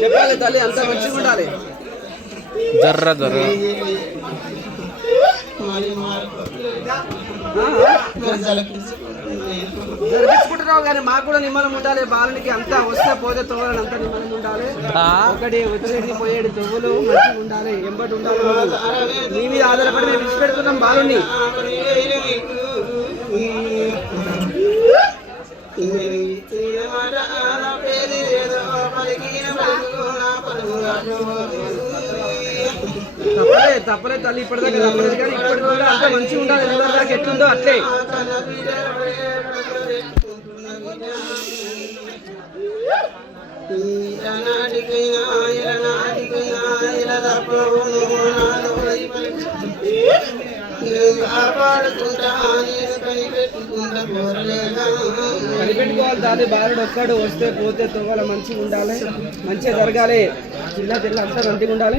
చెప్పాలి తల్లి అంత మంచిగా ఉండాలి. జర్ర జర్ర జరిపించుకుంటున్నావు కానీ మాకు కూడా నిమ్మలం ఉండాలి. బాలునికి అంతా వస్తే పోతే తోవాలని అంతా నిమ్మలం ఉండాలి. ఒకటి వచ్చేది పోయేది తొవ్వులు మంచిగా ఉండాలి. ఎంబటి ఉండాలి. నీ మీద ఆధారపడి మేము విడిచిపెడుతున్నాం బాలుని. తప్పలే తల్లి ఇప్పటిదాకా తప్పలేదు కానీ ఇప్పటి కూడా అంత మంచిగా ఉండాలి. దాకా ఎట్లుందో అట్లే కనిపెట్టుకోవాలి. దాని బాలుడు ఒక్కడు వస్తే పోతే తోవాల మంచిగా ఉండాలి. మంచిగా జరగాలి. చిన్న అంతా మంచిగా ఉండాలి.